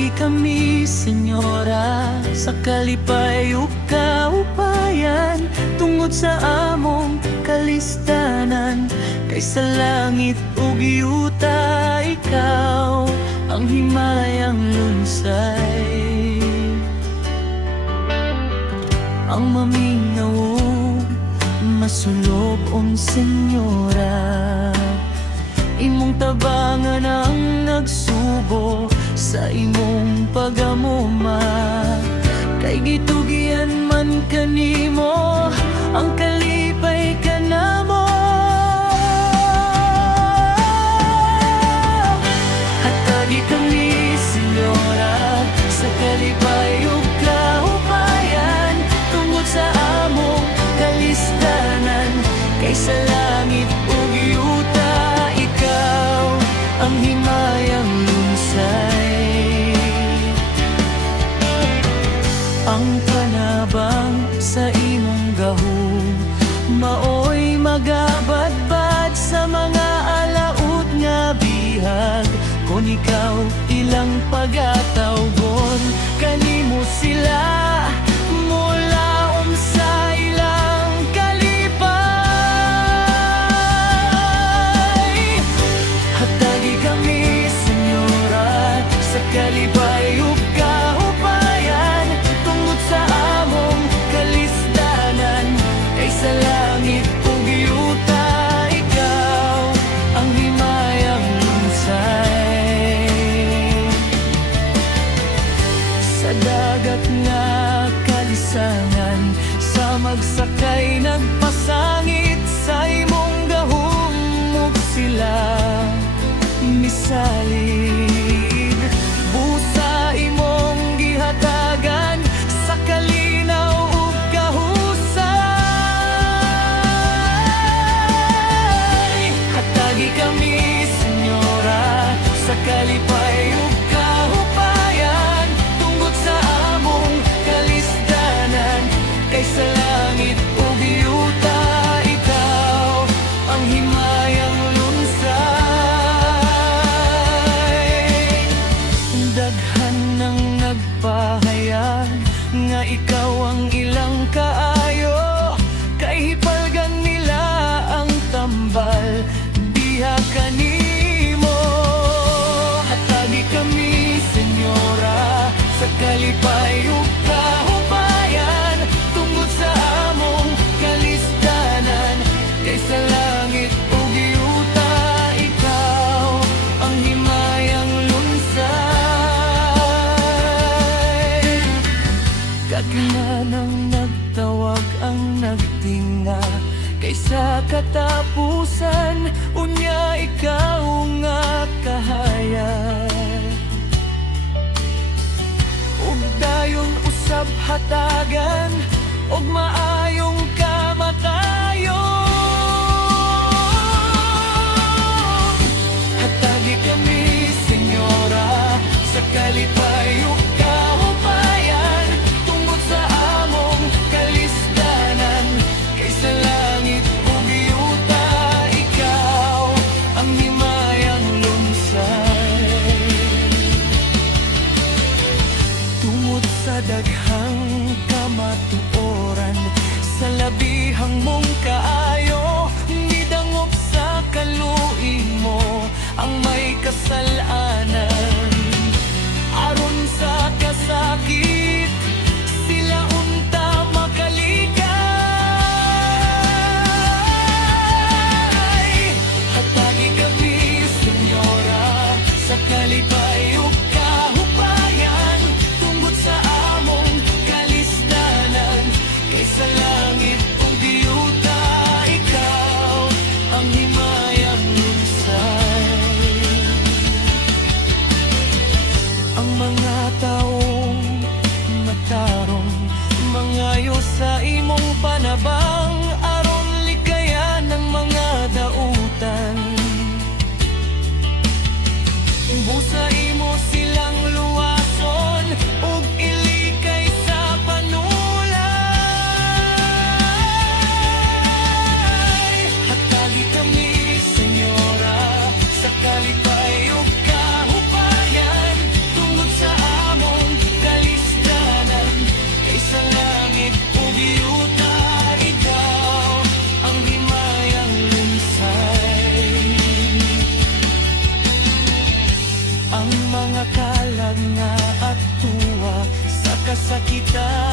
Hatagi kami, senyora, sa kalipay ug kaupayan, tungod sa among kalistanan. Kay sa langit ug yuta, ikaw ang himayang lunsay. Ang mamingaw, masulobon, senyora, imong tabangan ang nagsubo sa imong pagamuma. Kay gitugian man kanimo ang kalipay kanamo. Hatagi kami, senyora, sa kalipay ug kaupayan, tungod sa among kalistanan. Kay sa langit ug yuta, ikaw ang himayang lunsay. Ang panabang sa imong gahom, maoy magabadbad sa mga alaut nga bihag. Kung ikaw ilang pagatawgon, kanimo sila mulaom sa ilang kalipay. Hatagi kami, senyora, sa kalipay ug kaupayan, tungod sa among kalistanan. Kay sa langit ug yuta, ikaw ang himayang lunsay. Sa dagat nga kalisangan, sa magsakay nagpasangit, sa imong gahom ug sila misalid. Busa imong gihatagan sa kalinaw ug kahusay. Hatagi kami, senyora, sa kalipay ug kahupayan, tungod sa among kalistanan. Kay sa langit ug yuta, ikaw ang himayang lunsay. Daghan nang nagpahayag nga ikaw ang ilang kaayo, kay hipalgan nila ang tambal diha kanimo. Hatagi kami, senyora, sa kalipay ug kahupayan, tungod sa among kalistanan. Kay sa langit ug yuta, ikaw ang himayang lunsay. Kagnanang nagtawag ang nagtinga, kay sa katapusan unya ikaw nga kahayag. Ug dayon usab hatagan og maayong kamatayon. Hatagi kami, senyora, sa kalipay ug kahupayan, tungod sa among kalistanan. Kay sa langit ug yuta, ikaw ang himayang lunsay. Tungod sa daghang kamatuoran, sa labihang mong kaayo, nidangop sa kaluoy mo ang may kasalanan. Aron sa kasakit, sila unta makaligay. Hatagi kami, senyora, sa kalipay ug kahupayan, tungod sa among kalistanan. Kay sa langit ug yuta, ikaw ang himayang lunsay. Ang mga taong matarong mangayo sa imong panabang, aron likayan ng mga dautan. Busa imo silang luwason ug ilikay sa panulay. Hatagi kami, senyora, sa kalipay ug kahupayan, tungod sa kita